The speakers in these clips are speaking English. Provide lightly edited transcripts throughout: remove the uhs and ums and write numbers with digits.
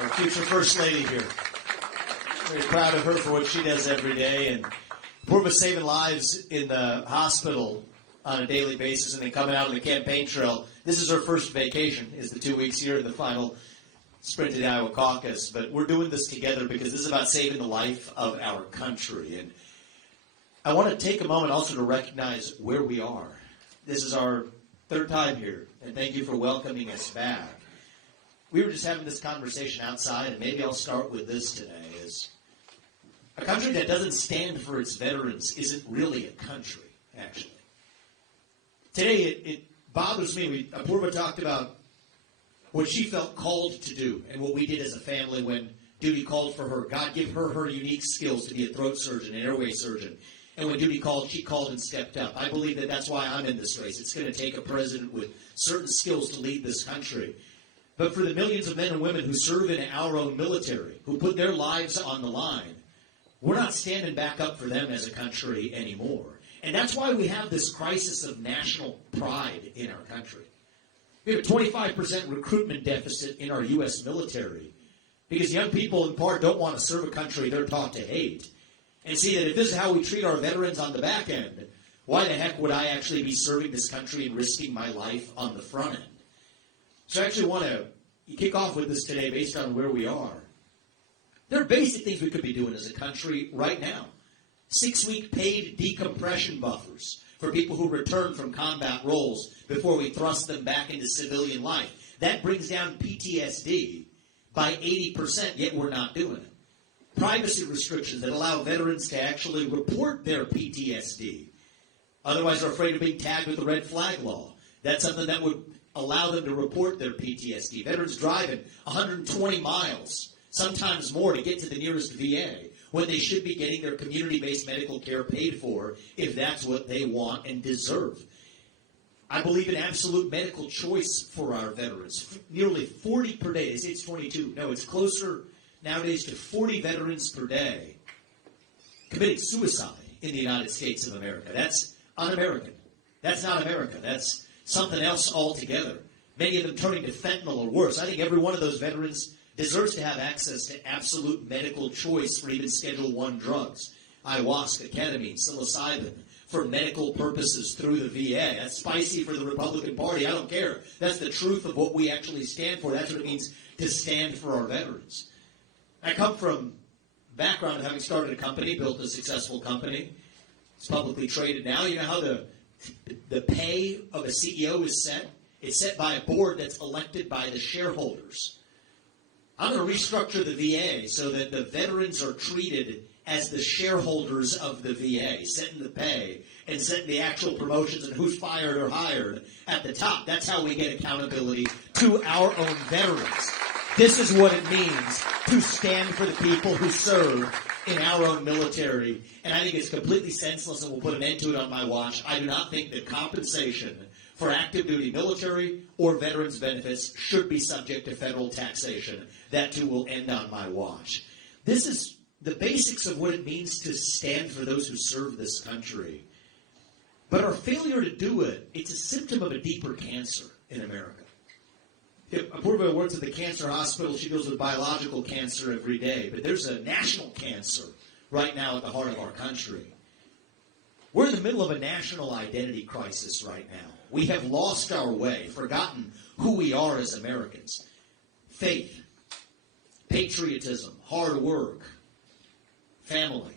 our future First Lady here. Very proud of her for what she does every day. And Forbes saving lives in the hospital on a daily basis and then coming out on the campaign trail. This is her first vacation, is the 2 weeks here in the final sprint to the Iowa Caucus. But we're doing this together because this is about saving the life of our country. And I want to take a moment also to recognize where we are. This is our third time here, and thank you for welcoming us back. We were just having this conversation outside, and maybe I'll start with this today, is a country that doesn't stand for its veterans isn't really a country, actually. Today, it bothers me. Apurva talked about what she felt called to do and what we did as a family when duty called for her. God give her her unique skills to be a throat surgeon, an airway surgeon. And when duty called, she called and stepped up. I believe that that's why I'm in this race. It's going to take a president with certain skills to lead this country. But for the millions of men and women who serve in our own military, who put their lives on the line, we're not standing back up for them as a country anymore. And that's why we have this crisis of national pride in our country. We have a 25% recruitment deficit in our U.S. military because young people, in part, don't want to serve a country they're taught to hate. And see that if this is how we treat our veterans on the back end, why the heck would I actually be serving this country and risking my life on the front end? So I actually want to kick off with this today based on where we are. There are basic things we could be doing as a country right now. 6-week paid decompression buffers for people who return from combat roles before we thrust them back into civilian life. That brings down PTSD by 80%, yet we're not doing it. Privacy restrictions that allow veterans to actually report their PTSD. Otherwise, they're afraid of being tagged with the red flag law. That's something that would allow them to report their PTSD. Veterans driving 120 miles, sometimes more, to get to the nearest VA when they should be getting their community-based medical care paid for if that's what they want and deserve. I believe in absolute medical choice for our veterans. Nearly 40 per day. They say it's 22. No, it's closer nowadays to 40 veterans per day committing suicide in the United States of America. That's un-American. That's not America. That's something else altogether. Many of them turning to fentanyl or worse. I think every one of those veterans deserves to have access to absolute medical choice for even Schedule I drugs. Ayahuasca, ketamine, psilocybin, for medical purposes through the VA. That's spicy for the Republican Party. I don't care. That's the truth of what we actually stand for. That's what it means to stand for our veterans. I come from background of having started a company, built a successful company. It's publicly traded now. You know how the pay of a CEO is set? It's set by a board that's elected by the shareholders. I'm going to restructure the VA so that the veterans are treated as the shareholders of the VA, setting the pay and setting the actual promotions and who's fired or hired at the top. That's how we get accountability to our own veterans. This is what it means to stand for the people who serve in our own military. And I think it's completely senseless, and we'll put an end to it on my watch. I do not think that compensation for active duty military or veterans benefits should be subject to federal taxation. That too will end on my watch. This is the basics of what it means to stand for those who serve this country. But our failure to do it, it's a symptom of a deeper cancer in America. Apurva works at the cancer hospital. She deals with biological cancer every day. But there's a national cancer right now at the heart of our country. We're in the middle of a national identity crisis right now. We have lost our way, forgotten who we are as Americans. Faith, patriotism, hard work, family.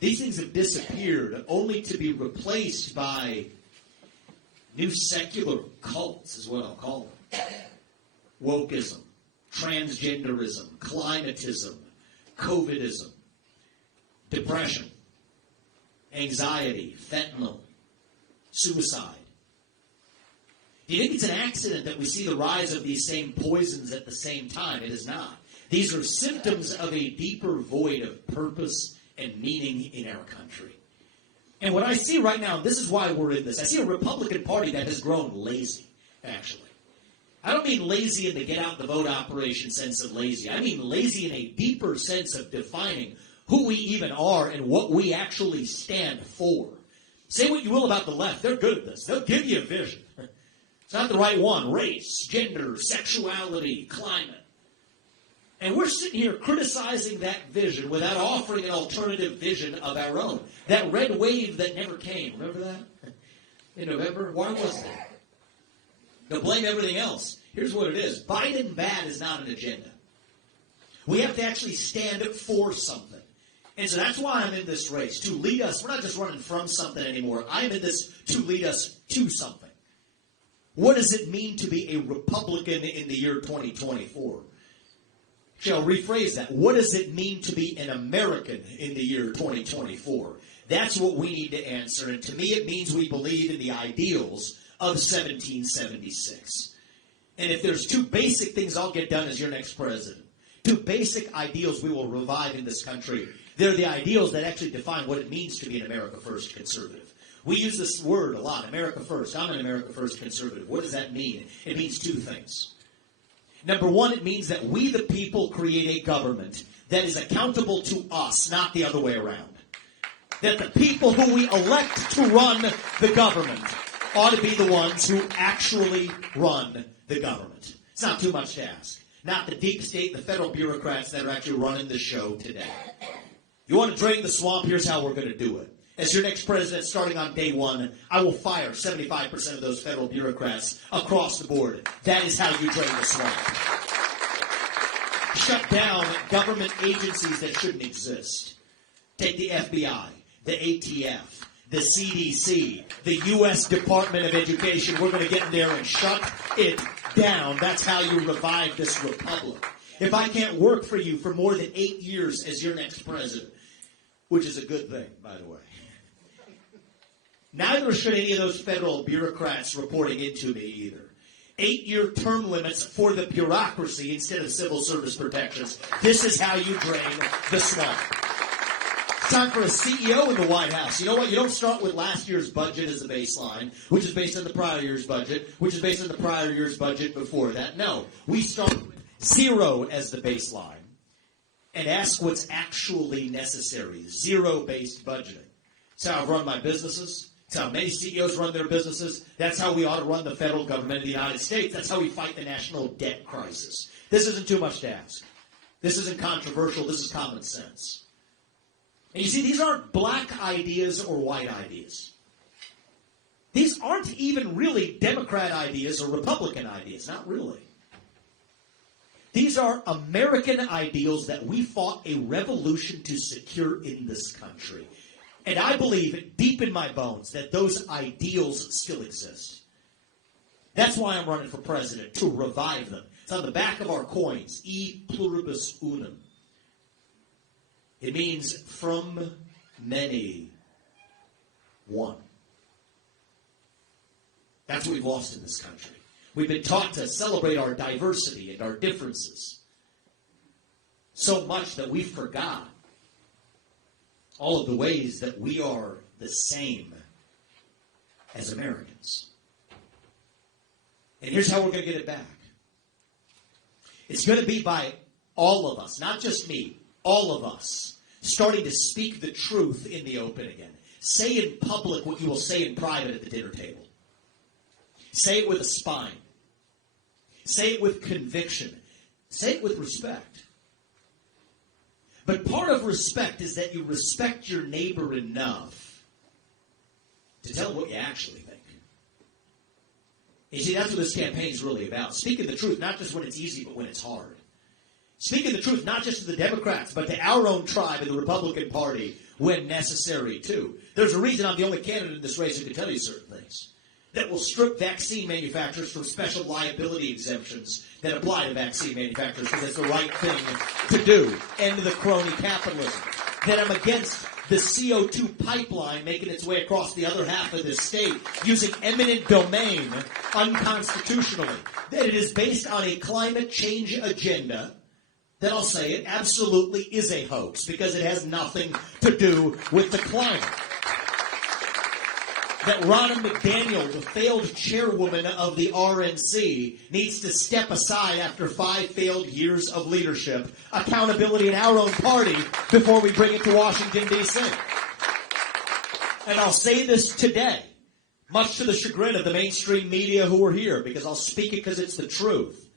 These things have disappeared only to be replaced by new secular cults, is what I'll call them. Wokeism, transgenderism, climatism, COVIDism, depression, anxiety, fentanyl, suicide. Do you think it's an accident that we see the rise of these same poisons at the same time? It is not. These are symptoms of a deeper void of purpose and meaning in our country. And what I see right now, this is why we're in this, I see a Republican Party that has grown lazy, actually. I don't mean lazy in the get-out-the-vote operation sense of lazy. I mean lazy in a deeper sense of defining who we even are and what we actually stand for. Say what you will about the left. They're good at this. They'll give you a vision. It's not the right one. Race, gender, sexuality, climate. And we're sitting here criticizing that vision without offering an alternative vision of our own. That red wave that never came. Remember that? In November? Why was that? To blame everything else. Here's what it is. Biden bad is not an agenda. We have to actually stand up for something. And so that's why I'm in this race, to lead us. We're not just running from something anymore. I'm in this to lead us to something. What does it mean to be a Republican in the year 2024? I'll rephrase that. What does it mean to be an American in the year 2024? That's what we need to answer. And to me, it means we believe in the ideals of 1776. And if there's two basic things I'll get done as your next president, two basic ideals we will revive in this country, they're the ideals that actually define what it means to be an America First conservative. We use this word a lot, America First. I'm an America First conservative. What does that mean? It means two things. Number one, it means that we the people create a government that is accountable to us, not the other way around. That the people who we elect to run the government ought to be the ones who actually run the government. It's not too much to ask. Not the deep state, the federal bureaucrats that are actually running the show today. You want to drain the swamp? Here's how we're going to do it. As your next president, starting on day one, I will fire 75% of those federal bureaucrats across the board. That is how you drain the swamp. Shut down government agencies that shouldn't exist. Take the FBI, the ATF, the CDC, the U.S. Department of Education. We're going to get in there and shut it down. That's how you revive this republic. If I can't work for you for more than 8 years as your next president, which is a good thing, by the way, neither should any of those federal bureaucrats reporting into me either. 8-year term limits for the bureaucracy instead of civil service protections. This is how you drain the swamp. It's time for a CEO in the White House. You know what? You don't start with last year's budget as a baseline, which is based on the prior year's budget, which is based on the prior year's budget before that. No. We start with zero as the baseline and ask what's actually necessary. Zero-based budgeting. It's how I've run my businesses. That's how many CEOs run their businesses. That's how we ought to run the federal government of the United States. That's how we fight the national debt crisis. This isn't too much to ask. This isn't controversial. This is common sense. And you see, these aren't black ideas or white ideas. These aren't even really Democrat ideas or Republican ideas. Not really. These are American ideals that we fought a revolution to secure in this country. And I believe deep in my bones that those ideals still exist. That's why I'm running for president, to revive them. It's on the back of our coins, e pluribus unum. It means from many, one. That's what we've lost in this country. We've been taught to celebrate our diversity and our differences so much that we forgot all of the ways that we are the same as Americans. And here's how we're going to get it back. It's going to be by all of us, not just me, all of us, starting to speak the truth in the open again. Say in public what you will say in private at the dinner table. Say it with a spine. Say it with conviction. Say it with respect. But part of respect is that you respect your neighbor enough to tell what you actually think. You see, that's what this campaign is really about. Speaking the truth, not just when it's easy, but when it's hard. Speaking the truth, not just to the Democrats, but to our own tribe in the Republican Party when necessary, too. There's a reason I'm the only candidate in this race who can tell you certain things. That will strip vaccine manufacturers from special liability exemptions that apply to vaccine manufacturers because it's the right thing to do. End the crony capitalism. That I'm against the CO2 pipeline making its way across the other half of this state using eminent domain unconstitutionally. That it is based on a climate change agenda that, I'll say it, absolutely is a hoax because it has nothing to do with the climate. That Ronna McDaniel, the failed chairwoman of the RNC, needs to step aside after 5 failed years of leadership, accountability in our own party before we bring it to Washington, D.C. And I'll say this today, much to the chagrin of the mainstream media who are here, because I'll speak it because it's the truth.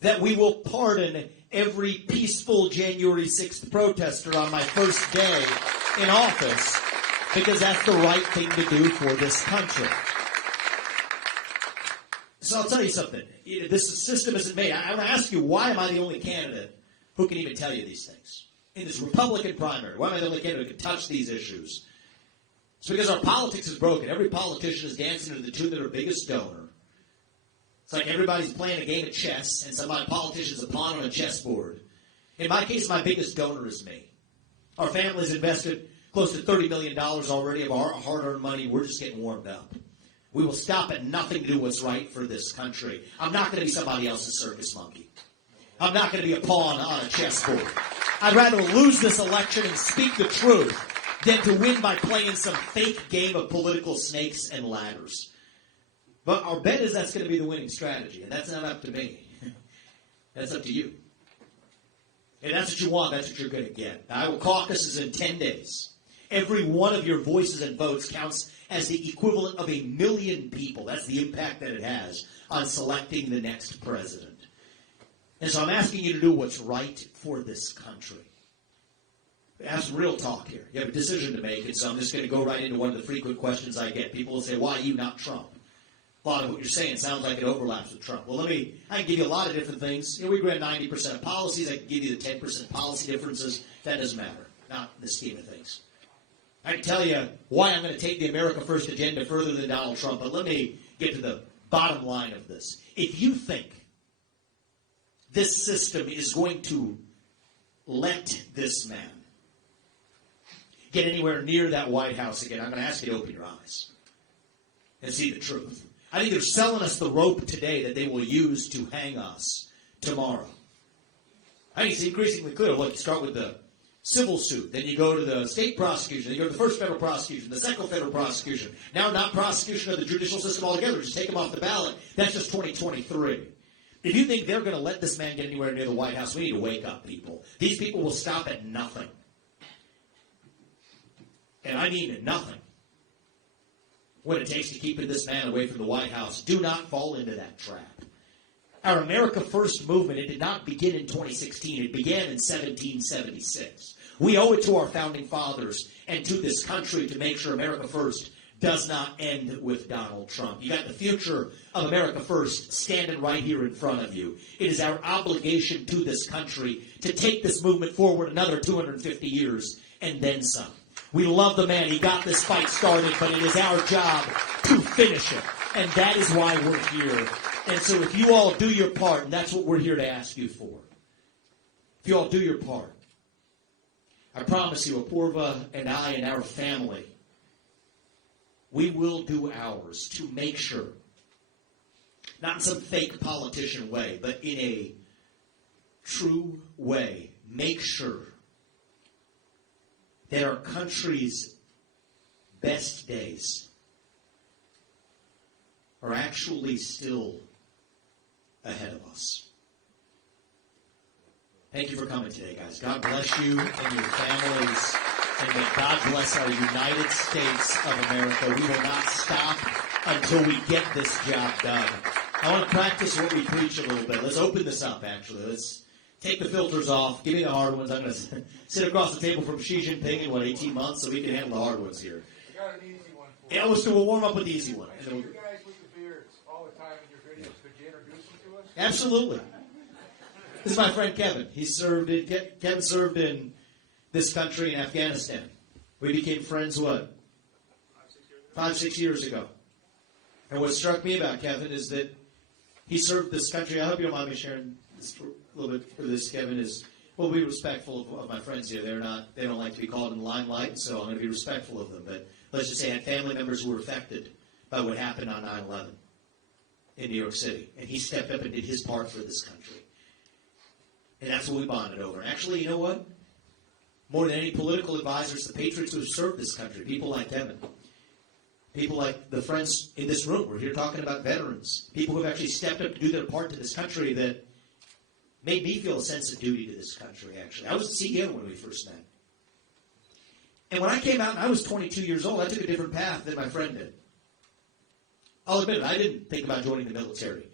that we will pardon every peaceful January 6th protester on my first day in office, because that's the right thing to do for this country. So I'll tell you something. This system isn't made. I want to ask you, why am I the only candidate who can even tell you these things? In this Republican primary, why am I the only candidate who can touch these issues? It's because our politics is broken. Every politician is dancing to the tune of their biggest donor. It's like everybody's playing a game of chess, and some politician's a pawn on a chessboard. In my case, my biggest donor is me. Our family's invested close to $30 million already of our hard-earned money. We're just getting warmed up. We will stop at nothing to do what's right for this country. I'm not going to be somebody else's circus monkey. I'm not going to be a pawn on a chessboard. I'd rather lose this election and speak the truth than to win by playing some fake game of political snakes and ladders. But our bet is that's going to be the winning strategy, and that's not up to me. That's up to you. And that's what you want. That's what you're going to get. Iowa caucus is in 10 days. Every one of your voices and votes counts as the equivalent of 1 million people. That's the impact that it has on selecting the next president. And so I'm asking you to do what's right for this country. Have some real talk here. You have a decision to make, and so I'm just going to go right into one of the frequent questions I get. People will say, why you, not Trump? A lot of what you're saying sounds like it overlaps with Trump. Well, I can give you a lot of different things. We agree on 90% of policies. I can give you the 10% policy differences. That doesn't matter, not in the scheme of things. I can tell you why I'm going to take the America First agenda further than Donald Trump, but let me get to the bottom line of this. If you think this system is going to let this man get anywhere near that White House again, I'm going to ask you to open your eyes and see the truth. I think they're selling us the rope today that they will use to hang us tomorrow. I think it's increasingly clear. Look, you start with the civil suit, then you go to the state prosecution, then you go to the first federal prosecution, the second federal prosecution. Now not prosecution of the judicial system altogether, just take them off the ballot. That's just 2023. If you think they're going to let this man get anywhere near the White House, we need to wake up, people. These people will stop at nothing. And I mean nothing. What it takes to keep this man away from the White House. Do not fall into that trap. Our America First movement, it did not begin in 2016. It began in 1776. We owe it to our founding fathers and to this country to make sure America First does not end with Donald Trump. You got the future of America First standing right here in front of you. It is our obligation to this country to take this movement forward another 250 years and then some. We love the man. He got this fight started, but it is our job to finish it. And that is why we're here. And so if you all do your part, and that's what we're here to ask you for, if you all do your part, I promise you, Apoorva and I and our family, we will do ours to make sure, not in some fake politician way, but in a true way, make sure that our country's best days are actually still ahead of us. Thank you for coming today, guys. God bless you and your families, and may God bless our United States of America. We will not stop until we get this job done. I want to practice what we preach a little bit. Let's open this up, actually. Let's take the filters off. Give me the hard ones. I'm going to sit across the table from Xi Jinping in, 18 months, so we can handle the hard ones here. I got an easy one for you. Yeah, so we'll warm up with the easy one. I see you guys with the beards all the time in your videos. Could you introduce them to us? Absolutely. This is my friend Kevin. Kevin served in this country in Afghanistan. We became friends, 5-6 years ago. And what struck me about Kevin is that he served this country. I hope you don't mind me sharing this a little bit for this, Kevin, is we'll be respectful of my friends here. They don't like to be called in the limelight, so I'm going to be respectful of them. But let's just say I had family members who were affected by what happened on 9/11 in New York City. And he stepped up and did his part for this country. And that's what we bonded over. Actually, you know what? More than any political advisors, the patriots who have served this country, people like Kevin, people like the friends in this room, we're here talking about veterans, people who have actually stepped up to do their part to this country that made me feel a sense of duty to this country, actually. I was the CEO when we first met. And when I came out and I was 22 years old, I took a different path than my friend did. I'll admit it, I didn't think about joining the military.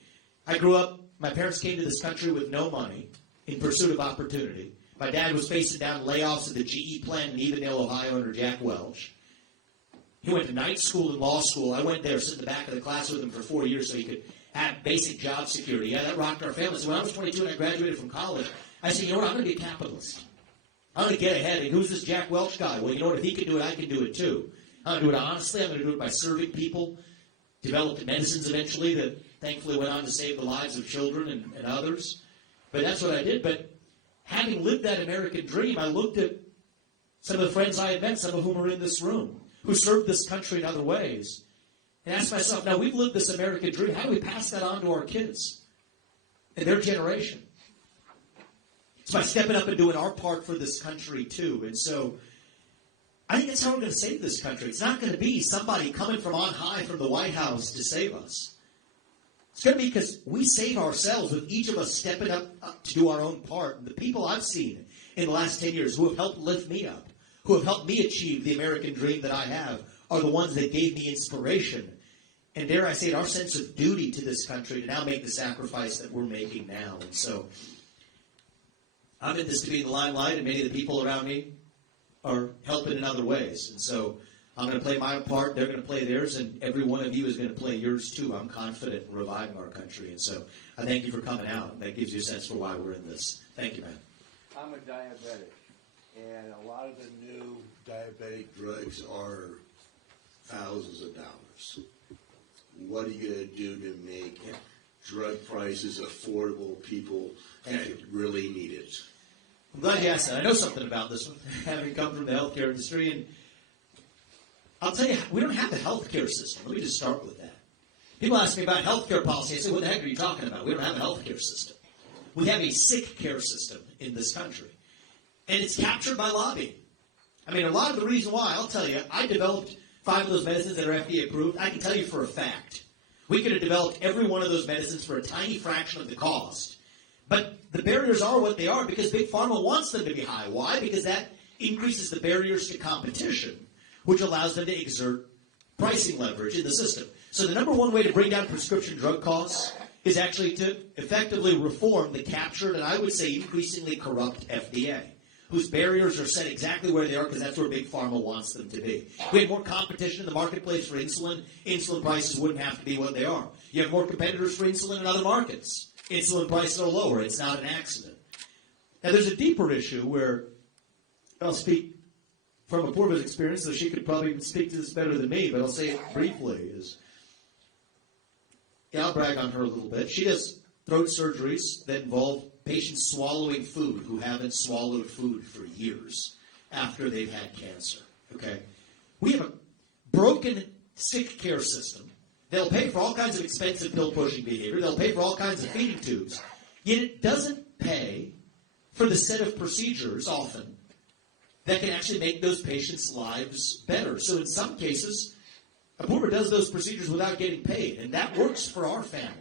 I grew up, My parents came to this country with no money in pursuit of opportunity. My dad was facing down layoffs at the GE plant in Evendale, Ohio under Jack Welch. He went to night school and law school. I went there, sit in the back of the class with him for 4 years so he could have basic job security. Yeah, that rocked our family. So when I was 22 and I graduated from college, I said, you know what, I'm going to be a capitalist. I'm going to get ahead. And who's this Jack Welch guy? Well, you know what, if he can do it, I can do it too. I'm going to do it honestly. I'm going to do it by serving people. Developed medicines eventually that thankfully went on to save the lives of children and others. But that's what I did. But having lived that American dream, I looked at some of the friends I had met, some of whom are in this room, who served this country in other ways, and asked myself, now we've lived this American dream. How do we pass that on to our kids and their generation? It's by stepping up and doing our part for this country too. And so I think that's how we're going to save this country. It's not going to be somebody coming from on high from the White House to save us. It's going to be because we save ourselves with each of us stepping up to do our own part. And the people I've seen in the last 10 years who have helped lift me up, who have helped me achieve the American dream that I have, are the ones that gave me inspiration. And dare I say it, our sense of duty to this country to now make the sacrifice that we're making now. And so I'm in this to be in the limelight, and many of the people around me are helping in other ways. And so I'm going to play my part, they're going to play theirs, and every one of you is going to play yours too. I'm confident in reviving our country. And so I thank you for coming out. That gives you a sense for why we're in this. Thank you, man. I'm a diabetic, and a lot of the new diabetic drugs are thousands of dollars. What are you going to do to make drug prices affordable to people that really need it? I'm glad you asked that. I know something about this one, having come from the healthcare industry. And I'll tell you, we don't have a healthcare system. Let me just start with that. People ask me about healthcare policy. I say, what the heck are you talking about? We don't have a healthcare system. We have a sick care system in this country. And it's captured by lobbying. I mean, a lot of the reason why, I'll tell you, I developed 5 of those medicines that are FDA approved. I can tell you for a fact, we could have developed every one of those medicines for a tiny fraction of the cost. But the barriers are what they are because Big Pharma wants them to be high. Why? Because that increases the barriers to competition, which allows them to exert pricing leverage in the system. So the number one way to bring down prescription drug costs is actually to effectively reform the captured and I would say increasingly corrupt FDA, whose barriers are set exactly where they are because that's where Big Pharma wants them to be. If we had more competition in the marketplace for insulin, insulin prices wouldn't have to be what they are. You have more competitors for insulin in other markets. Insulin prices are lower. It's not an accident. Now, there's a deeper issue where I'll speak from a Forbes experience, so she could probably speak to this better than me, but I'll say it briefly. I'll brag on her a little bit. She does throat surgeries that involve patients swallowing food who haven't swallowed food for years after they've had cancer. Okay? We have a broken sick care system. They'll pay for all kinds of expensive pill-pushing behavior. They'll pay for all kinds of feeding tubes. Yet it doesn't pay for the set of procedures, often, that can actually make those patients' lives better. So in some cases, a boomer does those procedures without getting paid, and that works for our family.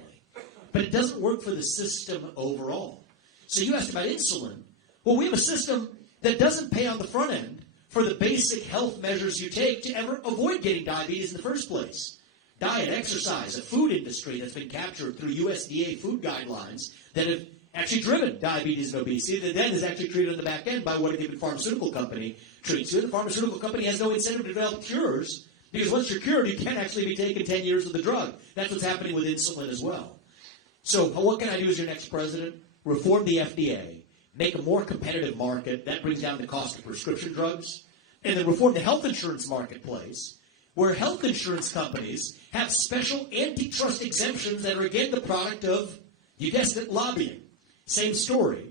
But it doesn't work for the system overall. So you asked about insulin. Well, we have a system that doesn't pay on the front end for the basic health measures you take to ever avoid getting diabetes in the first place. Diet, exercise, a food industry that's been captured through USDA food guidelines that have actually driven diabetes and obesity that then is actually treated on the back end by what a given pharmaceutical company treats you. The pharmaceutical company has no incentive to develop cures because once you're cured, you can't actually be taking 10 years of the drug. That's what's happening with insulin as well. So what can I do as your next president? Reform the FDA, make a more competitive market. That brings down the cost of prescription drugs. And then reform the health insurance marketplace, where health insurance companies have special antitrust exemptions that are, again, the product of, you guessed it, lobbying. Same story.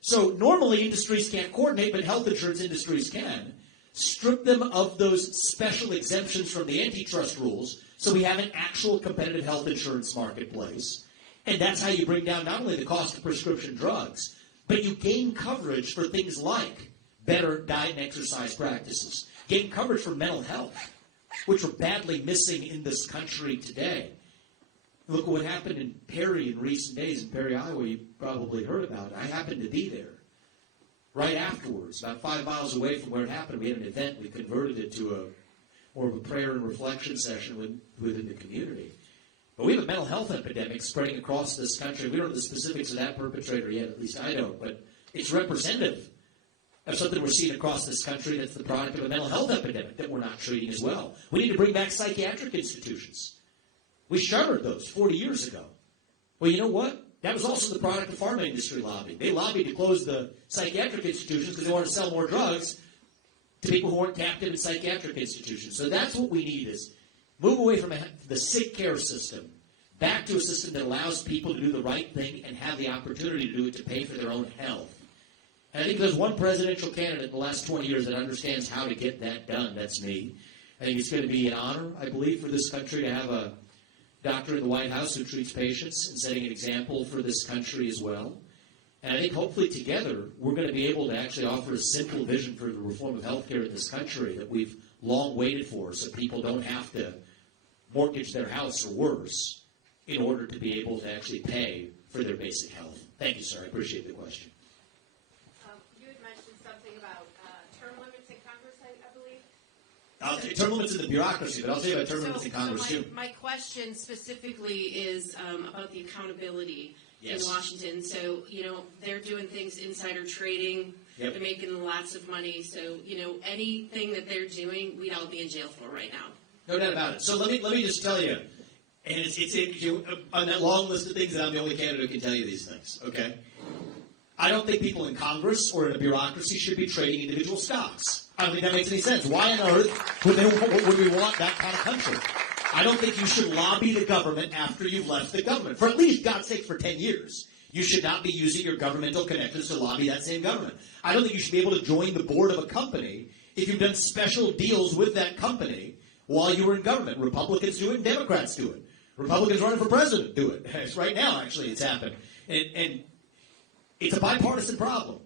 So normally industries can't coordinate, but health insurance industries can. Strip them of those special exemptions from the antitrust rules so we have an actual competitive health insurance marketplace. And that's how you bring down not only the cost of prescription drugs, but you gain coverage for things like better diet and exercise practices, gain coverage for mental health, which are badly missing in this country today. Look at what happened in Perry in recent days. In Perry, Iowa, you probably heard about it. I happened to be there. Right afterwards, about 5 miles away from where it happened, we had an event. We converted it to more of a prayer and reflection session within the community. But we have a mental health epidemic spreading across this country. We don't know the specifics of that perpetrator yet, at least I don't, but it's representative of something we're seeing across this country that's the product of a mental health epidemic that we're not treating as well. We need to bring back psychiatric institutions. We shuttered those 40 years ago. Well, you know what? That was also the product of pharma industry lobbying. They lobbied to close the psychiatric institutions because they wanted to sell more drugs to people who weren't captive in psychiatric institutions. So that's what we need is move away from the sick care system back to a system that allows people to do the right thing and have the opportunity to do it to pay for their own health. And I think there's one presidential candidate in the last 20 years that understands how to get that done. That's me. I think it's going to be an honor, I believe, for this country to have a doctor in the White House who treats patients and setting an example for this country as well. And I think hopefully together we're going to be able to actually offer a simple vision for the reform of healthcare in this country that we've long waited for so people don't have to mortgage their house or worse in order to be able to actually pay for their basic health. Thank you, sir. I appreciate the question. You had mentioned something about term limits in Congress, I believe. I'll take term limits in the bureaucracy, but I'll tell you about term limits in Congress, too. My question specifically is about the accountability Yes. in Washington. So, they're doing things, insider trading. Yep. They're making lots of money. So, anything that they're doing, we'd all be in jail for right now. No doubt about it. So let me just tell you, and it's on that long list of things that I'm the only candidate who can tell you these things, okay? I don't think people in Congress or in a bureaucracy should be trading individual stocks. I don't think that makes any sense. Why on earth would we want that kind of country? I don't think you should lobby the government after you've left the government. For at least, God's sake, for 10 years. You should not be using your governmental connections to lobby that same government. I don't think you should be able to join the board of a company if you've done special deals with that company while you were in government. Republicans do it and Democrats do it. Republicans running for president do it. Right now, actually, it's happened. And it's a bipartisan problem.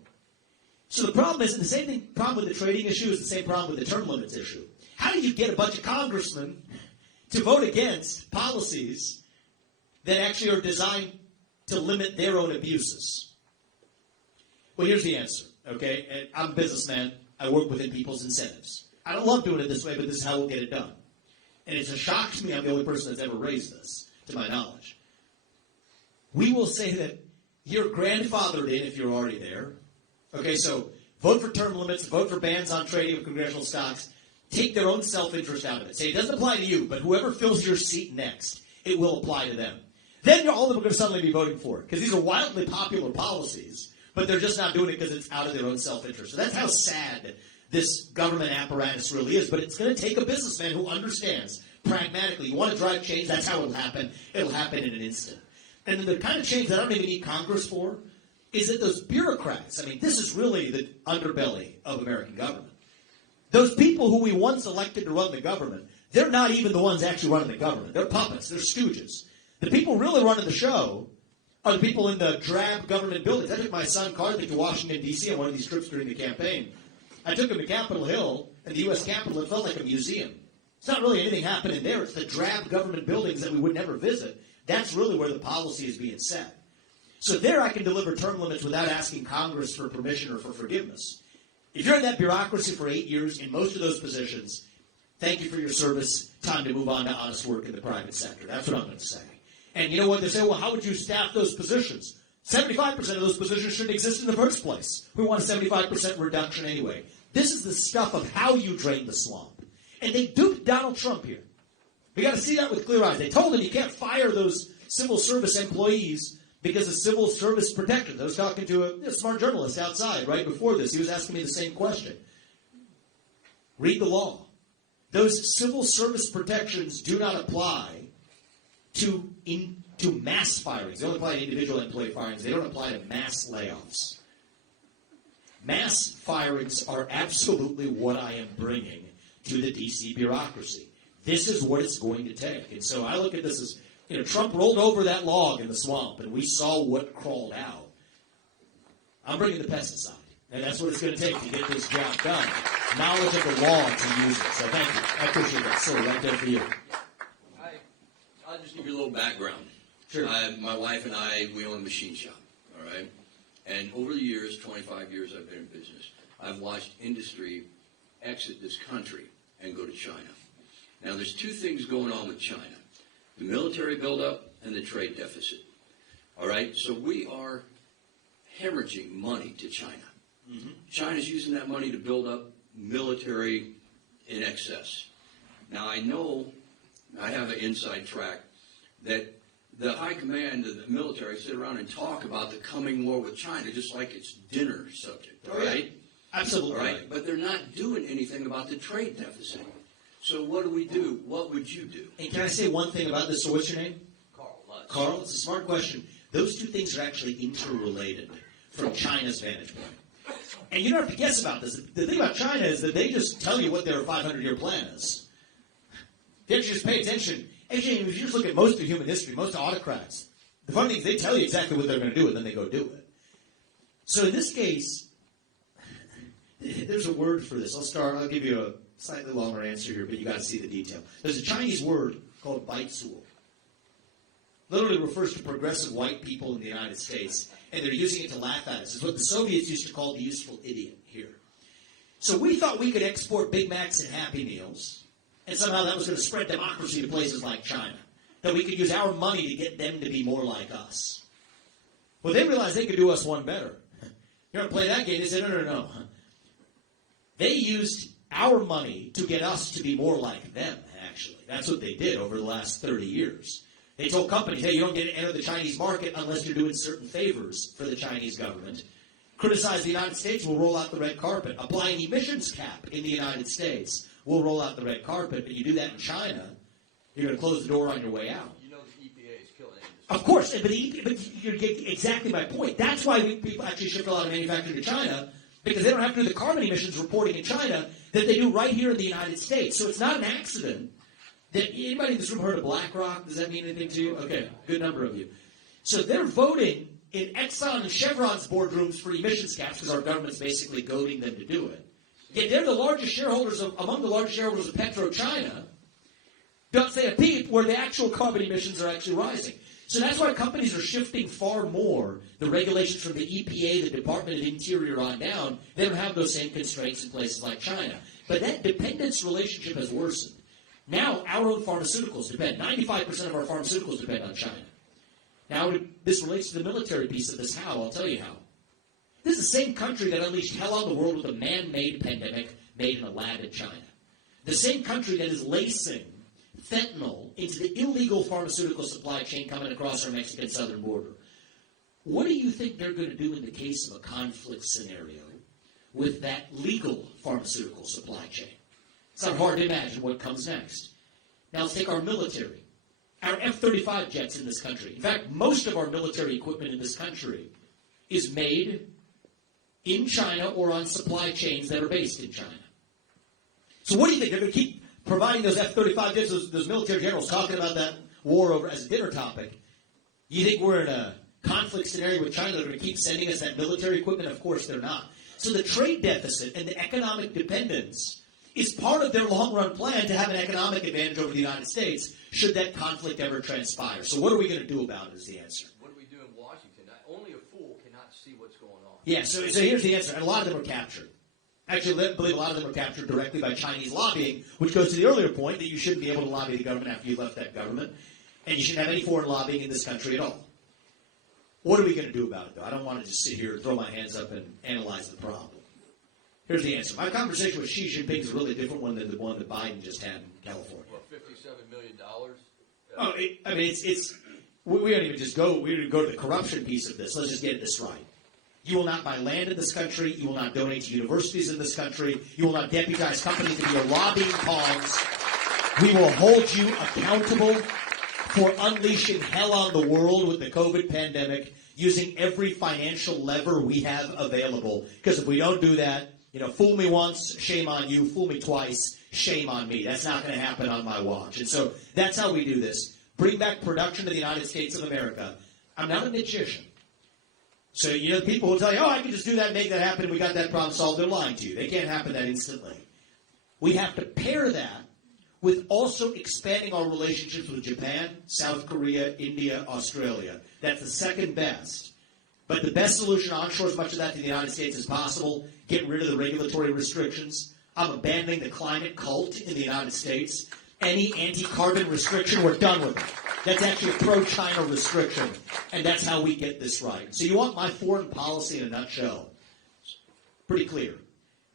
So the problem is, the same problem with the trading issue is the same problem with the term limits issue. How do you get a bunch of congressmen to vote against policies that actually are designed to limit their own abuses? Well, here's the answer, okay? And I'm a businessman. I work within people's incentives. I don't love doing it this way, but this is how we'll get it done. And it's a shock to me I'm the only person that's ever raised this, to my knowledge. We will say that you're grandfathered in if you're already there. Okay, so vote for term limits, vote for bans on trading of congressional stocks. Take their own self-interest out of it. Say it doesn't apply to you, but whoever fills your seat next, it will apply to them. Then all of them are going to suddenly be voting for it, because these are wildly popular policies, but they're just not doing it because it's out of their own self-interest. So that's how sad this government apparatus really is. But it's going to take a businessman who understands pragmatically. You want to drive change, that's how it'll happen. It'll happen in an instant. And then the kind of change that I don't even need Congress for is that those bureaucrats, I mean, this is really the underbelly of American government. Those people who we once elected to run the government, they're not even the ones actually running the government. They're puppets. They're stooges. The people really running the show are the people in the drab government buildings. I took my son Carly to Washington, D.C. on one of these trips during the campaign. I took him to Capitol Hill and the U.S. Capitol. It felt like a museum. It's not really anything happening there. It's the drab government buildings that we would never visit. That's really where the policy is being set. So there I can deliver term limits without asking Congress for permission or for forgiveness. If you're in that bureaucracy for 8 years in most of those positions, thank you for your service. Time to move on to honest work in the private sector. That's what I'm going to say. And you know what? They say, well, how would you staff those positions? 75% of those positions shouldn't exist in the first place. We want a 75% reduction anyway. This is the stuff of how you drain the swamp. And they duped Donald Trump here. We got to see that with clear eyes. They told him you can't fire those civil service employees because of civil service protections. I was talking to a smart journalist outside right before this. He was asking me the same question. Read the law. Those civil service protections do not apply to mass firings. They don't apply to individual employee firings. They don't apply to mass layoffs. Mass firings are absolutely what I am bringing to the D.C. bureaucracy. This is what it's going to take. And so I look at this as, Trump rolled over that log in the swamp, and we saw what crawled out. I'm bringing the pesticide, and that's what it's going to take to get this job done. Knowledge of the law to use it. So thank you. I appreciate that. So right there for you. I'll just give you a little background. Sure. My wife and I, we own a machine shop, all right? And over the years, 25 years I've been in business, I've watched industry exit this country and go to China. Now, there's two things going on with China. the military buildup and the trade deficit. All right? So we are hemorrhaging money to China. China's using that money to build up military in excess. Now, I know I have an inside track that the high command of the military sit around and talk about the coming war with China just like it's dinner subject, all right? Absolutely. All right? But they're not doing anything about the trade deficit. So what do we do? What would you do? And can I say one thing about this? So what's your name? Carl Lutz. Carl, it's a smart question. Those two things are actually interrelated from China's vantage point. And you don't have to guess about this. The thing about China is that they just tell you what their 500-year plan is. You have to just pay attention. Actually, if you just look at most of human history, most autocrats, the funny thing is they tell you exactly what they're going to do, and then they go do it. So in this case, there's a word for this. I'll give you a slightly longer answer here, but you got to see the detail. There's a Chinese word called Baizuo. Literally refers to progressive white people in the United States, and they're using it to laugh at us. It's what the Soviets used to call the useful idiot here. So we thought we could export Big Macs and Happy Meals, and somehow that was going to spread democracy to places like China. That we could use our money to get them to be more like us. Well, they realized they could do us one better. You want to play that game? They said, no. They used our money to get us to be more like them, actually. That's what they did over the last 30 years. They told companies, hey, you don't get to enter the Chinese market unless you're doing certain favors for the Chinese government. Criticize the United States, we'll roll out the red carpet. Apply an emissions cap in the United States, we'll roll out the red carpet. But you do that in China, you're going to close the door on your way out. You know the EPA is killing industry. Of course, but you get exactly my point. That's why people actually shift a lot of manufacturing to China, because they don't have to do the carbon emissions reporting in China that they do right here in the United States. So it's not an accident that anybody in this room heard of BlackRock? Does that mean anything to you? Okay, good number of you. So they're voting in Exxon and Chevron's boardrooms for emissions caps because our government's basically goading them to do it. Yet they're the largest shareholders among the largest shareholders of PetroChina. Don't say a peep where the actual carbon emissions are actually rising. So that's why companies are shifting far more the regulations from the EPA, the Department of Interior on down. They don't have those same constraints in places like China. But that dependence relationship has worsened. Now our own pharmaceuticals depend. 95% of our pharmaceuticals depend on China. Now this relates to the military piece of this how. I'll tell you how. This is the same country that unleashed hell on the world with a man-made pandemic made in a lab in China. The same country that is lacing fentanyl into the illegal pharmaceutical supply chain coming across our Mexican southern border. What do you think they're going to do in the case of a conflict scenario with that legal pharmaceutical supply chain? It's not hard to imagine what comes next. Now let's take our military. Our F-35 jets in this country. In fact, most of our military equipment in this country is made in China or on supply chains that are based in China. So what do you think? They're going to keep providing those F-35 jets, those military generals talking about that war over as a dinner topic. You think we're in a conflict scenario with China? They're going to keep sending us that military equipment? Of course they're not. So the trade deficit and the economic dependence is part of their long-run plan to have an economic advantage over the United States should that conflict ever transpire. So what are we going to do about it is the answer. What do we do in Washington? Only a fool cannot see what's going on. Yeah, so here's the answer. And a lot of them are captured. Actually, I believe a lot of them are captured directly by Chinese lobbying, which goes to the earlier point that you shouldn't be able to lobby the government after you left that government, and you shouldn't have any foreign lobbying in this country at all. What are we going to do about it, though? I don't want to just sit here and throw my hands up and analyze the problem. Here's the answer. My conversation with Xi Jinping is a really different one than the one that Biden just had in California. Well, $57 million. We don't even just go. We don't go to the corruption piece of this. Let's just get this right. You will not buy land in this country. You will not donate to universities in this country. You will not deputize companies to be your lobbying pawns. We will hold you accountable for unleashing hell on the world with the COVID pandemic, using every financial lever we have available. Because if we don't do that, fool me once, shame on you. Fool me twice, shame on me. That's not going to happen on my watch. And so that's how we do this. Bring back production to the United States of America. I'm not a magician. So, people will tell you, I can just do that and make that happen, and we got that problem solved. They're lying to you. They can't happen that instantly. We have to pair that with also expanding our relationships with Japan, South Korea, India, Australia. That's the second best. But the best solution, onshore as much of that to the United States as possible, get rid of the regulatory restrictions. I'm abandoning the climate cult in the United States. Any anti-carbon restriction, we're done with it. That's actually a pro-China restriction, and that's how we get this right. So you want my foreign policy in a nutshell? Pretty clear.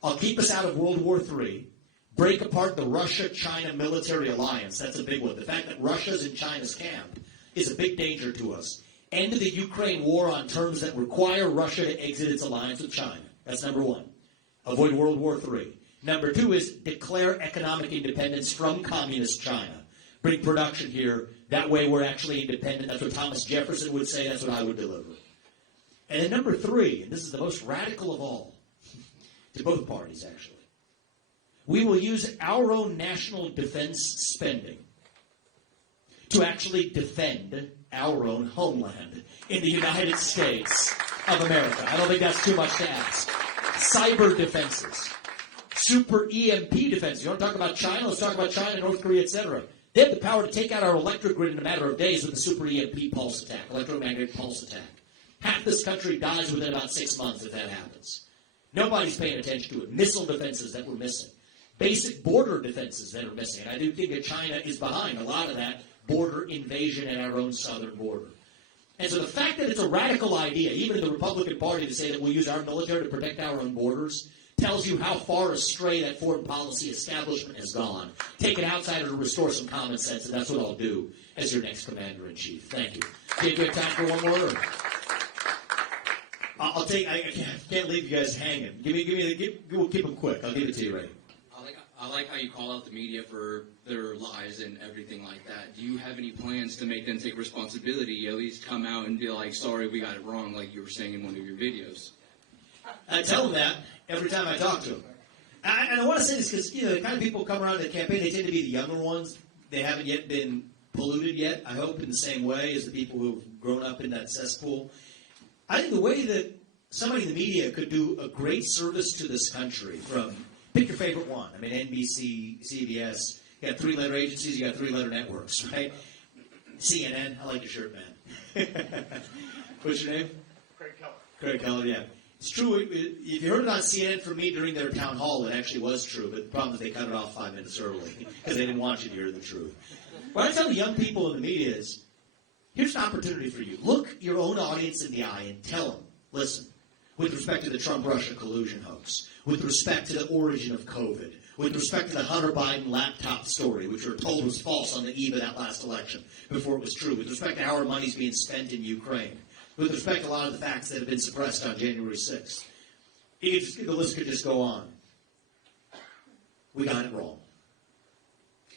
I'll keep us out of World War III, break apart the Russia-China military alliance. That's a big one. The fact that Russia's in China's camp is a big danger to us. End the Ukraine war on terms that require Russia to exit its alliance with China. That's number one. Avoid World War III. Number two is declare economic independence from communist China. Bring production here. That way we're actually independent. That's what Thomas Jefferson would say. That's what I would deliver. And then number three, and this is the most radical of all, to both parties actually, we will use our own national defense spending to actually defend our own homeland in the United States of America. I don't think that's too much to ask. Cyber defenses, super EMP defenses. You want to talk about China? Let's talk about China, North Korea, etc. They have the power to take out our electric grid in a matter of days with a super EMP pulse attack, electromagnetic pulse attack. Half this country dies within about 6 months if that happens. Nobody's paying attention to it. Missile defenses that we're missing. Basic border defenses that are missing. And I do think that China is behind a lot of that border invasion at our own southern border. And so the fact that it's a radical idea, even in the Republican Party, to say that we'll use our military to protect our own borders, tells you how far astray that foreign policy establishment has gone. Take an outsider to restore some common sense, and that's what I'll do as your next commander-in-chief. Thank you. Jake, do you have time for one more? Or? I'll take. I can't leave you guys hanging. We'll keep them quick. I'll give it to you, Ray. I like how you call out the media for their lies and everything like that. Do you have any plans to make them take responsibility? At least come out and be like, sorry, we got it wrong, like you were saying in one of your videos. I tell them that every time I talk to them. And I want to say this because, the kind of people who come around the campaign, they tend to be the younger ones. They haven't yet been polluted yet, I hope, in the same way as the people who have grown up in that cesspool. I think the way that somebody in the media could do a great service to this country from, pick your favorite one. I mean, NBC, CBS, you got three-letter agencies, you got three-letter networks, right? CNN, I like your shirt, man. What's your name? Craig Keller. Craig Keller, yeah. It's true. If you heard it on CNN from me during their town hall, it actually was true. But the problem is they cut it off 5 minutes early because they didn't want you to hear the truth. What I tell the young people in the media is, here's an opportunity for you. Look your own audience in the eye and tell them, listen, with respect to the Trump-Russia collusion hoax, with respect to the origin of COVID, with respect to the Hunter Biden laptop story, which we were told was false on the eve of that last election before it was true, with respect to how our money's being spent in Ukraine, with respect to a lot of the facts that have been suppressed on January 6th. The list could just go on. We got it wrong.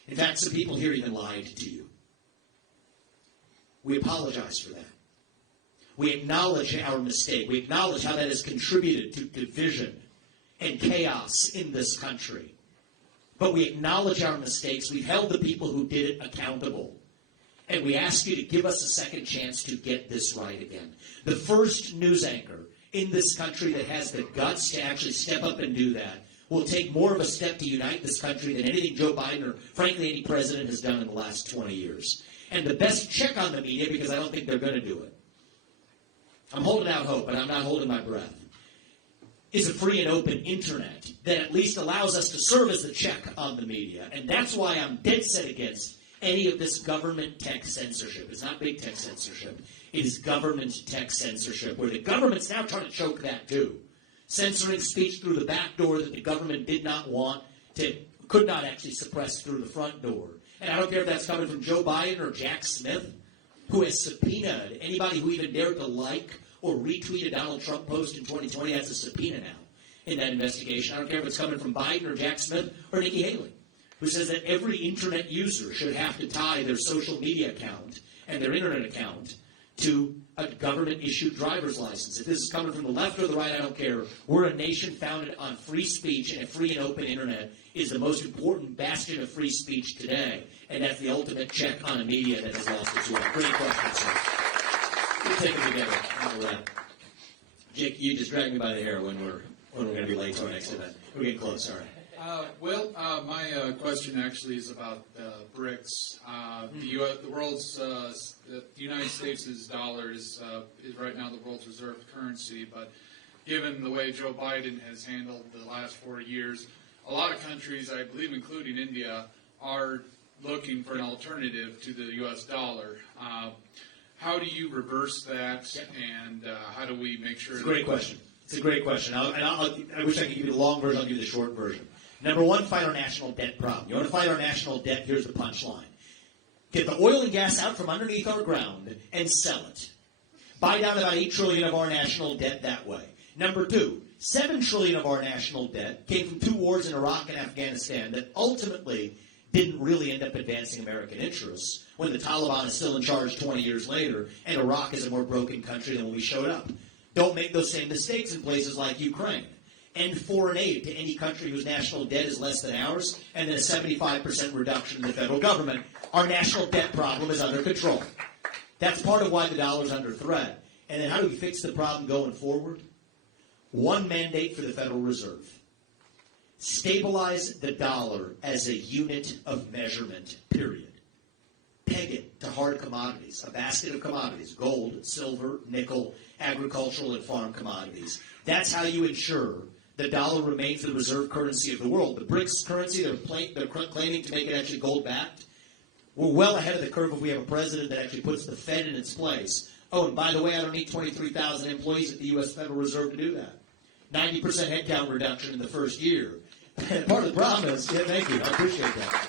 In fact, some people here even lied to you. We apologize for that. We acknowledge our mistake. We acknowledge how that has contributed to division and chaos in this country. But we acknowledge our mistakes. We've held the people who did it accountable. And we ask you to give us a second chance to get this right again. The first news anchor in this country that has the guts to actually step up and do that will take more of a step to unite this country than anything Joe Biden or, frankly, any president has done in the last 20 years. And the best check on the media, because I don't think they're going to do it, I'm holding out hope, but I'm not holding my breath, is a free and open internet that at least allows us to serve as the check on the media. And that's why I'm dead set against any of this government tech censorship. It's not big tech censorship. It is government tech censorship, where the government's now trying to choke that too. Censoring speech through the back door that the government did not want to, could not actually suppress through the front door. And I don't care if that's coming from Joe Biden or Jack Smith, who has subpoenaed anybody who even dared to like or retweet a Donald Trump post in 2020. That's a subpoena now in that investigation. I don't care if it's coming from Biden or Jack Smith or Nikki Haley, who says that every internet user should have to tie their social media account and their internet account to a government-issued driver's license. If this is coming from the left or the right, I don't care. We're a nation founded on free speech, and a free and open internet is the most important bastion of free speech today, and that's the ultimate check on a media that has lost its way. Great question, sir. We'll take it together. Jake, you just dragged me by the hair when we're going to be late to our next event. We're getting close, sorry. My question actually is about BRICS. The United States' dollar is right now the world's reserve currency, but given the way Joe Biden has handled the last 4 years, a lot of countries, I believe including India, are looking for an alternative to the U.S. dollar. How do you reverse that, and how do we make sure? It's a great question. It's a great question. I wish I could give you the long version. I'll give you the short version. Number one, fight our national debt problem. You want to fight our national debt? Here's the punchline. Get the oil and gas out from underneath our ground and sell it. Buy down about $8 trillion of our national debt that way. Number two, $7 trillion of our national debt came from 2 wars in Iraq and Afghanistan that ultimately didn't really end up advancing American interests when the Taliban is still in charge 20 years later and Iraq is a more broken country than when we showed up. Don't make those same mistakes in places like Ukraine. End foreign aid to any country whose national debt is less than ours, and then a 75% reduction in the federal government. Our national debt problem is under control. That's part of why the dollar's under threat. And then how do we fix the problem going forward? One mandate for the Federal Reserve. Stabilize the dollar as a unit of measurement, period. Peg it to hard commodities, a basket of commodities, gold, silver, nickel, agricultural and farm commodities. That's how you ensure the dollar remains the reserve currency of the world. The BRICS currency, they're claiming to make it actually gold-backed. We're well ahead of the curve if we have a president that actually puts the Fed in its place. Oh, and by the way, I don't need 23,000 employees at the U.S. Federal Reserve to do that. 90% headcount reduction in the first year. Part of the problem is, yeah, thank you, I appreciate that.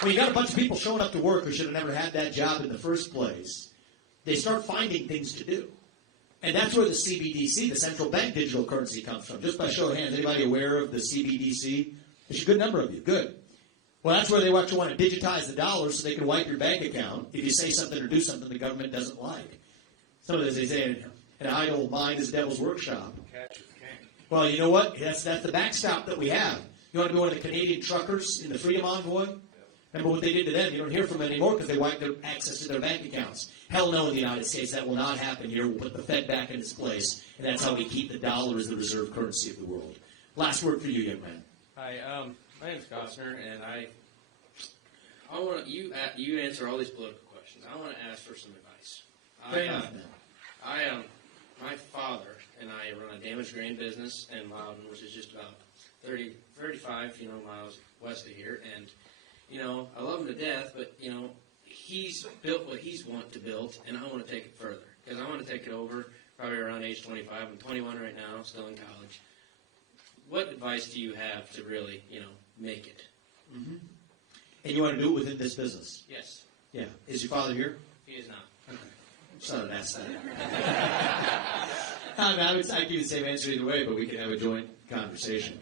When you got a bunch of people showing up to work who should have never had that job in the first place, they start finding things to do. And that's where the CBDC, the central bank digital currency, comes from. Just by show of hands, anybody aware of the CBDC? There's a good number of you. Good. Well, that's where they actually want to digitize the dollar so they can wipe your bank account if you say something or do something the government doesn't like. Some of this they say, an idle mind is the devil's workshop. Catch is king. Well, you know what? That's the backstop that we have. You want to be one of the Canadian truckers in the Freedom Envoy? Remember what they did to them? You don't hear from them anymore because they wiped their access to their bank accounts. Hell no in the United States. That will not happen here. We'll put the Fed back in its place, and that's how we keep the dollar as the reserve currency of the world. Last word for you, young man. Hi, my name's Costner, and I want you answer all these political questions. I want to ask for some advice. Fair enough, man. My father and I run a damaged grain business in Loudon, which is just about 35 miles west of here, and I love him to death, but he's built what he's want to build, and I want to take it further because I want to take it over probably around age 25. I'm 21 right now, still in college. What advice do you have to really, make it? Mm-hmm. And you want to do it within this business? Yes. Yeah. Is your father here? He is not. Okay. Just thought I'd ask that. I'd give you the same answer either way, but we can have a joint conversation.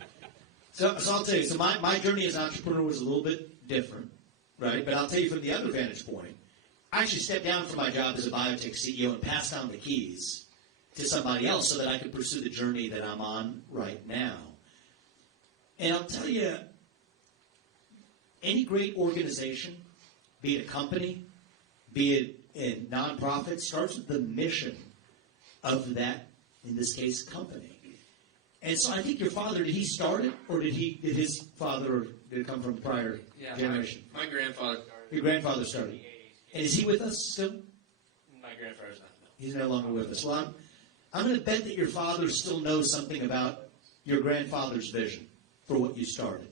So I'll tell you, my journey as an entrepreneur was a little bit different, right? But I'll tell you from the other vantage point, I actually stepped down from my job as a biotech CEO and passed down the keys to somebody else so that I could pursue the journey that I'm on right now. And I'll tell you, any great organization, be it a company, be it a nonprofit, starts with the mission of that, in this case, company. And so I think your father, did he start it, or did his father, or did it come from a prior generation? My grandfather. Your grandfather started. And is he with us still? My grandfather's not. No. He's no longer with us. Well, I'm going to bet that your father still knows something about your grandfather's vision for what you started.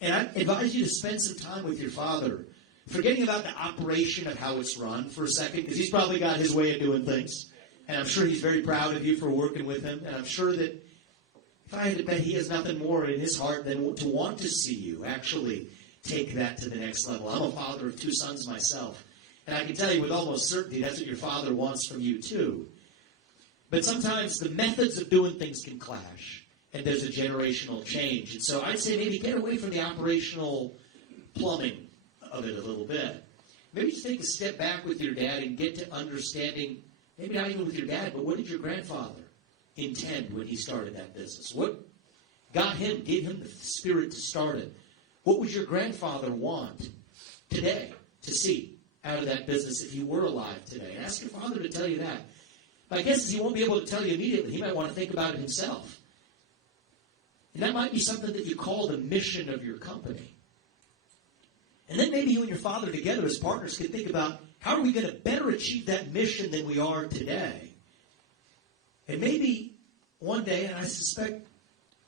And I advise you to spend some time with your father, forgetting about the operation of how it's run for a second, because he's probably got his way of doing things. And I'm sure he's very proud of you for working with him. And I'm sure that if I had to bet, he has nothing more in his heart than to want to see you actually take that to the next level. I'm a father of 2 sons myself. And I can tell you with almost certainty that's what your father wants from you too. But sometimes the methods of doing things can clash. And there's a generational change. And so I'd say maybe get away from the operational plumbing of it a little bit. Maybe just take a step back with your dad and get to understanding, maybe not even with your dad, but what did your grandfather intend when he started that business? What gave him the spirit to start it? What would your grandfather want today to see out of that business if he were alive today? And ask your father to tell you that. My guess is he won't be able to tell you immediately. He might want to think about it himself. And that might be something that you call the mission of your company. And then maybe you and your father together as partners can think about how are we going to better achieve that mission than we are today. And maybe one day, and I suspect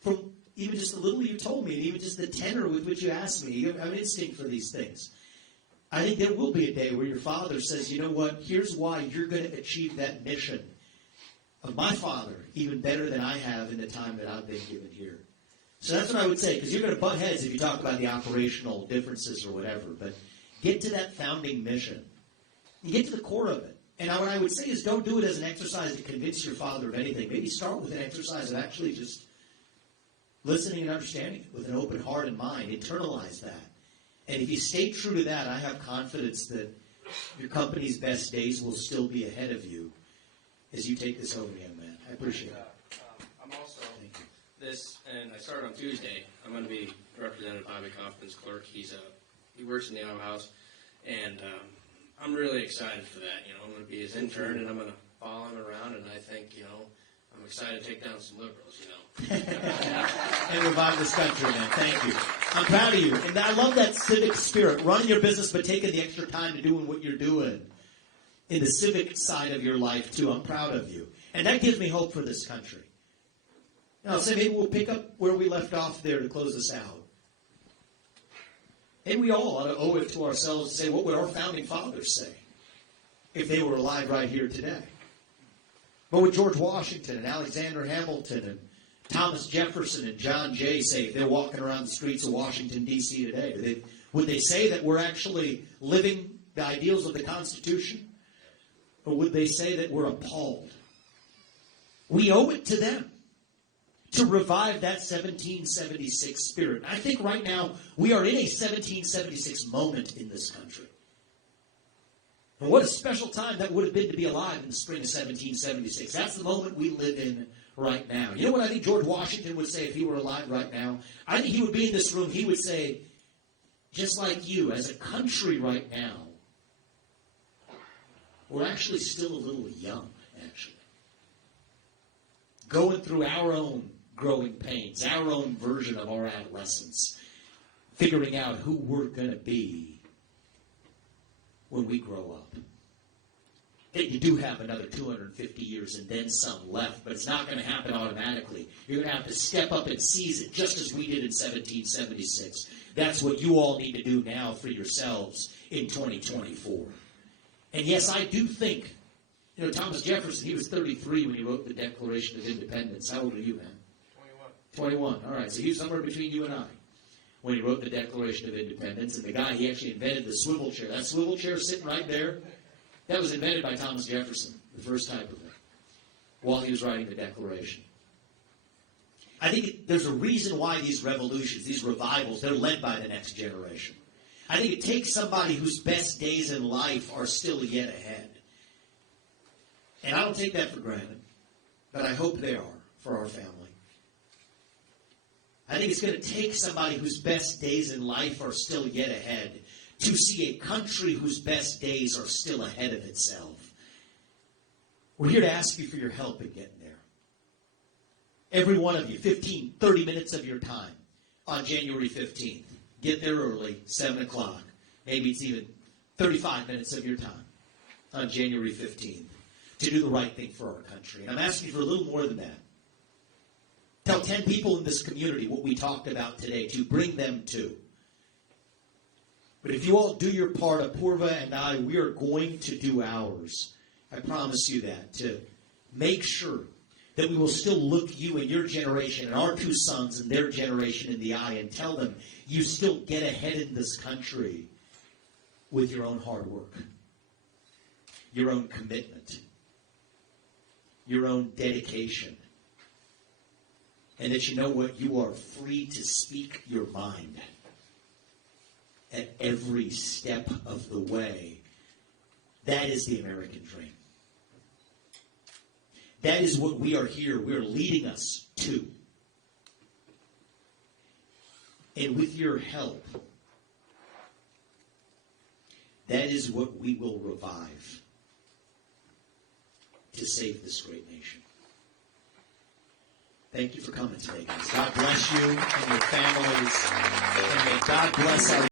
from even just the little you told me, and even just the tenor with which you asked me, you have an instinct for these things. I think there will be a day where your father says, you know what, here's why you're going to achieve that mission of my father even better than I have in the time that I've been given here. So that's what I would say, because you're going to butt heads if you talk about the operational differences or whatever, but get to that founding mission and get to the core of it. And what I would say is don't do it as an exercise to convince your father of anything. Maybe start with an exercise of actually just listening and understanding it with an open heart and mind. Internalize that. And if you stay true to that, I have confidence that your company's best days will still be ahead of you as you take this over, young man. I appreciate it. I'm also and I start on Tuesday. I'm going to be represented by Bobby Kaufman's clerk. He works in the Iowa House, and I'm really excited for that. I'm going to be his intern, and I'm going to follow him around, and I think, I'm excited to take down some liberals, And revive this country, man. Thank you. I'm proud of you. And I love that civic spirit. Running your business, but taking the extra time to doing what you're doing in the civic side of your life, too. I'm proud of you. And that gives me hope for this country. So maybe we'll pick up where we left off there to close this out. And we all ought to owe it to ourselves to say, what would our founding fathers say if they were alive right here today? What would George Washington and Alexander Hamilton and Thomas Jefferson and John Jay say if they're walking around the streets of Washington, D.C. today? Would they say that we're actually living the ideals of the Constitution? Or would they say that we're appalled? We owe it to them to revive that 1776 spirit. I think right now we are in a 1776 moment in this country. And what a special time that would have been to be alive in the spring of 1776. That's the moment we live in right now. You know what I think George Washington would say if he were alive right now? I think he would be in this room. He would say, just like you, as a country right now, we're actually still a little young, actually. Going through our own growing pains, our own version of our adolescence, figuring out who we're going to be when we grow up. And you do have another 250 years and then some left, but it's not going to happen automatically. You're going to have to step up and seize it, just as we did in 1776. That's what you all need to do now for yourselves in 2024. And yes, I do think, Thomas Jefferson, he was 33 when he wrote the Declaration of Independence. How old are you, man? 21. All right, so he was somewhere between you and I when he wrote the Declaration of Independence. And the guy, he actually invented the swivel chair. That swivel chair sitting right there, that was invented by Thomas Jefferson, the first type of it, while he was writing the Declaration. I think there's a reason why these revolutions, these revivals, they're led by the next generation. I think it takes somebody whose best days in life are still yet ahead. And I don't take that for granted, but I hope they are for our family. I think it's going to take somebody whose best days in life are still yet ahead to see a country whose best days are still ahead of itself. We're here to ask you for your help in getting there. Every one of you, 15, 30 minutes of your time on January 15th. Get there early, 7 o'clock. Maybe it's even 35 minutes of your time on January 15th to do the right thing for our country. And I'm asking for a little more than that. Tell 10 people in this community what we talked about today, to bring them to. But if you all do your part, Apurva and I, we are going to do ours. I promise you that, to make sure that we will still look you and your generation and our two sons and their generation in the eye and tell them you still get ahead in this country with your own hard work, your own commitment, your own dedication. And that you know what? You are free to speak your mind at every step of the way. That is the American dream. That is what we are here. We are leading us to. And with your help, that is what we will revive to save this great nation. Thank you for coming today, guys. God bless you and your families. And may God bless our